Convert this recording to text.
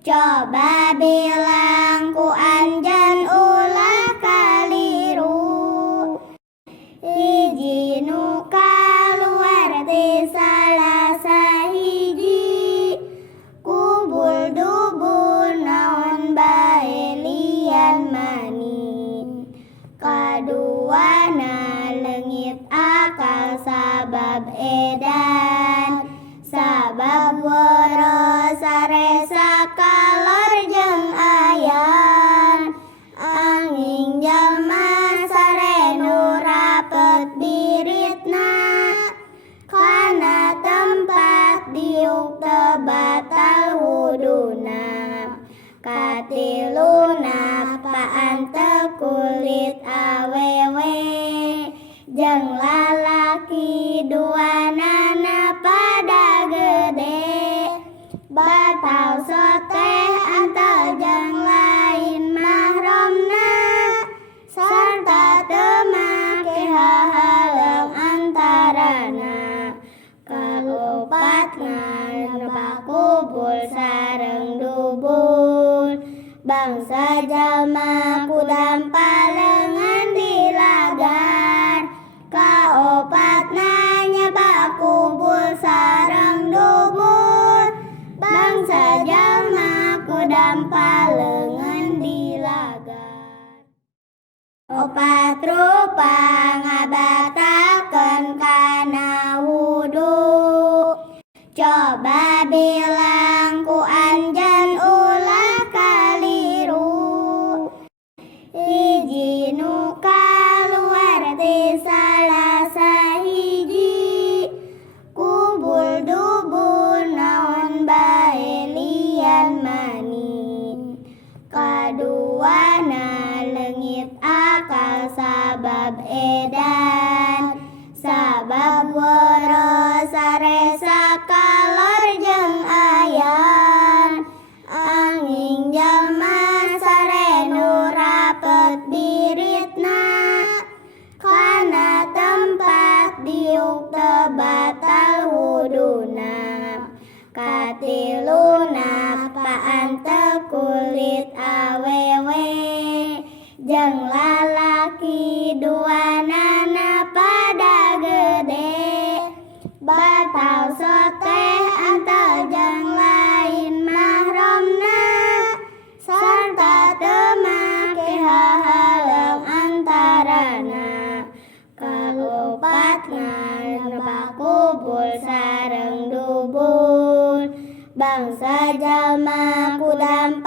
Coba bilang ku anjeun ulah kaliru. Hiji nu kaluar ti salah sahiji, kubul dubur naon bae lian mani. Kaduana leungit akal sabab edan, sabab woro saresa kalor jeung ayan. Anging jalma sare nu rapet biritna, kana tempat diuk teu batal wuduna. Katiluna paan teu kulit awewe, jeung lalaki duanana pada gede. Batal soteh antel jeung lain mahromna, sarta teu make hahalang antarana. Kaopatna nebak kubul sareng dubul, bangsa jalma kudam palengan dilagar. Kaopatna nyebak kubul sareng dubul, bangsa jalma kudam palengan dilagar. Opat rupa ngabatalkeun kana wudu. Coba bilang ku anjeun ulah kaliru. Hiji nu kaluar ti salah sahiji, kubul dubur naon bae lian mani. Kaduana leungit akal sabab edan, sabab woro saresa kalor jeung ayan. Anging jalma sare nu rapet biritna, kana tempat diuk teu batal wuduna. Katiluna paan teu kulit awewe, jeung lalaki duanana pada gede. Batal soteh antel jeung lain mahromna, sarta teu make hahalang antarana. Kaopatna nebak kubul sareng dubul, bangsa jalma kudam